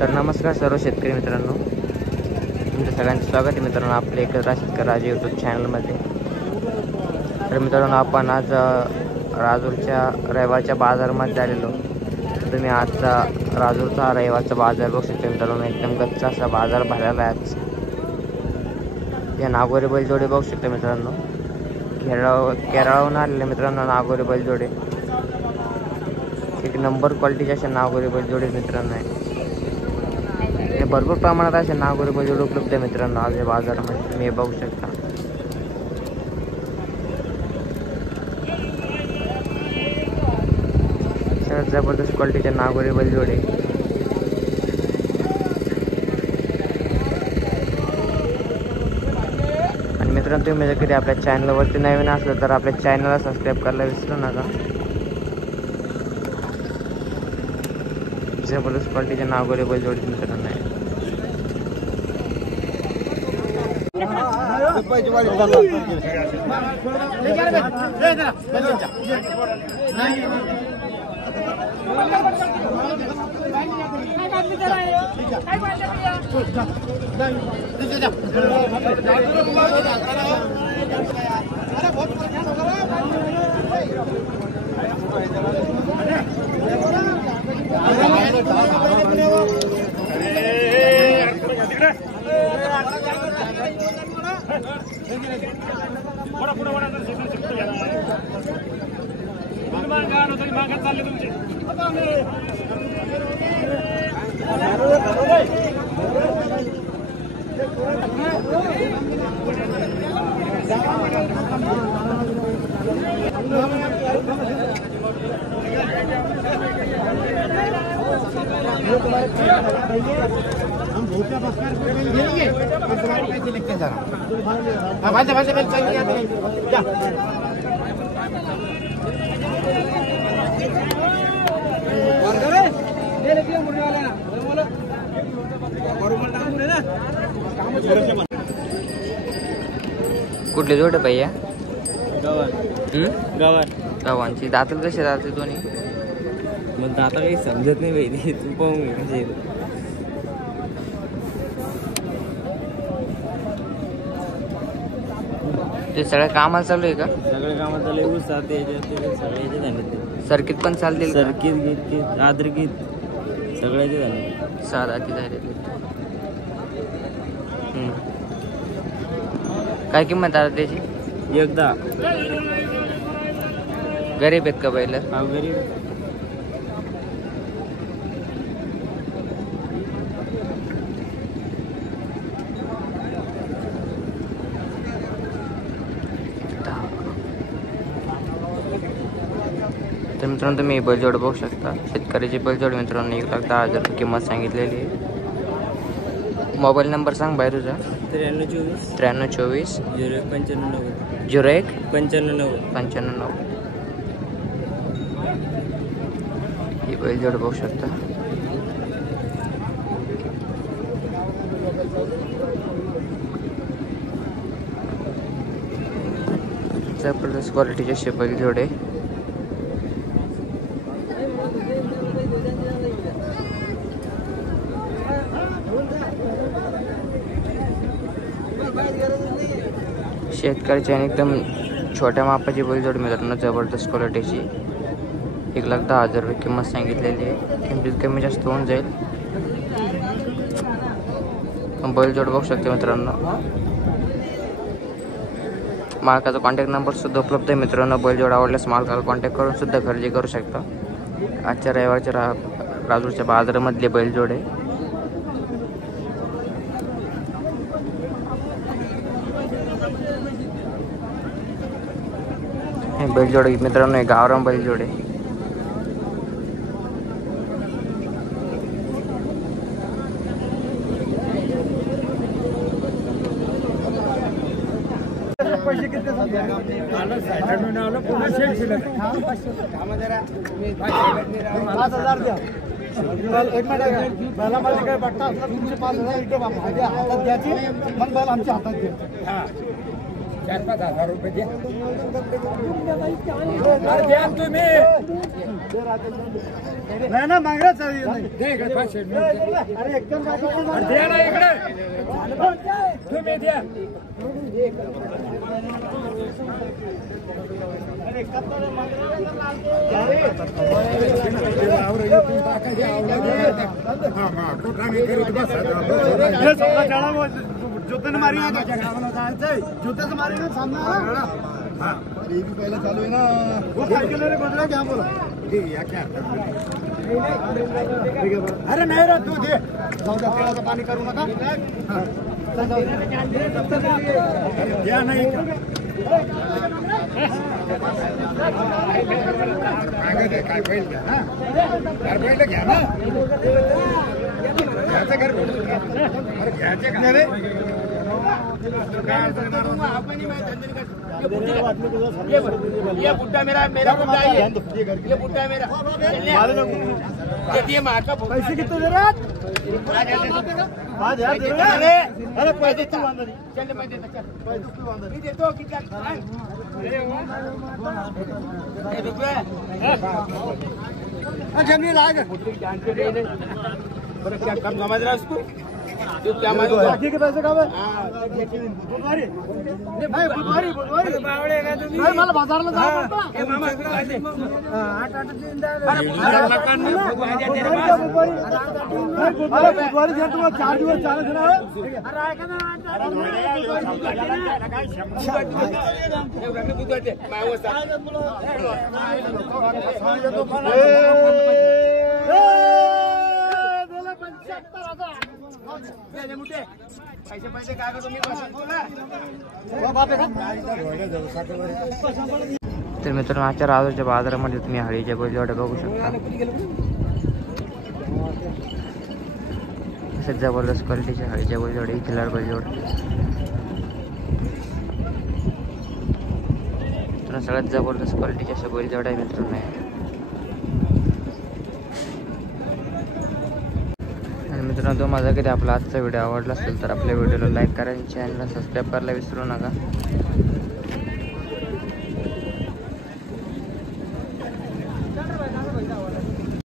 तर नमस्कार सर्व शेतकरी मित्रांनो, तुमच्या सगळ्यांचं स्वागत आहे मित्रांनो आपले एकत्र शेतकरी राज यूट्यूब चॅनलमध्ये। तर मित्रांनो आपण आज राजूरच्या रविवारच्या बाजारामध्ये आलेलो। तुम्ही आजचा राजूरचा रविवारचा बाजार बघू शकता मित्रांनो, एकदम गच्चा असा बाजार भरलेला आहे आज। या नागोरी बैलजोडे बघू शकता मित्रांनो, केरळहून आलेले मित्रांनो नागोरी बैलजोडे, एक नंबर क्वालिटीचे असे नागोरी बैलजोडे मित्रांनो आहे। भरपूर प्रमाणात असे नागोरी बैलजोडे उपलब्ध आहे मित्रांनो आज या बाजारामध्ये, तुम्ही बघू शकता। सगळ्यात जबरदस्त क्वालिटीचे नागोरी बैलजोडे। आणि मित्रांनो तुम्ही जर कधी आपल्या चॅनलवरती नवीन असलं तर आपल्या चॅनलला सबस्क्राईब करायला विसरू नका। जबरदस्त क्वालिटीचे नागोरी बैलजोडे मित्रांनो आहे। कुठले जोडे भैया? गव्हांची दाताला कसे राहते दोन्ही? मग दाता काही समजत नाही भाई, तू पाहून म्हणजे ते सगळ्या कामाला चालू आहे का? सगळ्या कामात चालू आहे, ऊस सगळे झाले। सर्किट पण चालतील? सर्किट गीत आद्रगीत सगळ्याचे झाले, साधाची झाले। काय किंमत आता त्याची? एकदा गरीब आहेत का बैल? हा गरीब। तर मित्रांनो तुम्ही बैलजोड बघू शकता, शेतकऱ्याची बैलजोड मित्रांनो 1,10,000 रुपये किंमत सांगितलेली आहे। मोबाईल नंबर सांग बाहेर तुझा? 9324 01 95 ही बैलजोड बघू शकता। जबरदस्त क्वालिटीचे असे बैलजोडे। शेतकऱ्याची आणि एकदम छोट्या मापाची बैलजोड मित्रांनो, जबरदस्त क्वालिटीची 1,10,000 रुपये किंमत सांगितलेली आहे। किंमतीत कमी जास्त होऊन जाईल। बैलजोड बघू शकता मित्रांनो, मालकाचा कॉन्टॅक्ट नंबर सुद्धा उपलब्ध आहे मित्रांनो। बैलजोड आवडल्यास मालकाला कॉन्टॅक्ट करून सुद्धा खरेदी करू शकता। आजच्या रविवारच्या राजूरच्या बाजारामधले बैलजोड आहे। हे बैलजोड मित्रांनो हे गावरान बैलजोड आहे। 4-5 हजार रुपये द्या. द्या तुम्ही. नाही ना मागण्याच द्या इकडे 500. अरे एकदम द्या ना इकडे तुम्ही द्या. जुतन मारी जुतन मारी सामना पहले चालू है ना वो साइकिल बदला क्या बोला क्या. अरे नाही रे तू दे तेलाचं पाणी करू नका. द्या नाही काय बैल घ्या ना घर बैल घ्या ना घ्यायचं घर घ्यायचे का रे. ये बुड्ढा मेरा बुड्ढा है. ये बुड्ढा मेरा पैसे कितने दे रहे. अरे पैसे तू चल मैं देता पैसे देतो की क्या जमीन आ गए. क्या कम समझ रहा है उसको जो क्या बाकी के पैसे कब है. बुधवारी मला बाजारला जावं बुधवारी घ्या तुम्हाला 4 दिवस चालत पैसे काय करतो मी. तर मित्रांनो आजच्या राजूरच्या बाजारामध्ये तुम्ही हळीच्या बैलजोड्या बघू शकता. असे जबरदस्त क्वालिटीचे हळीच्या बैलजोड्या खिलार बैलजोड तर सगळ्यात जबरदस्त क्वालिटीचे असे बैलजोड्या मित्रांनो आहे. मित्रांनो तो माझा कधी आपला आजचा व्हिडिओ आवडला असेल तर आपल्या व्हिडिओला लाईक करा आणि चॅनलला सबस्क्राईब करायला विसरू नका.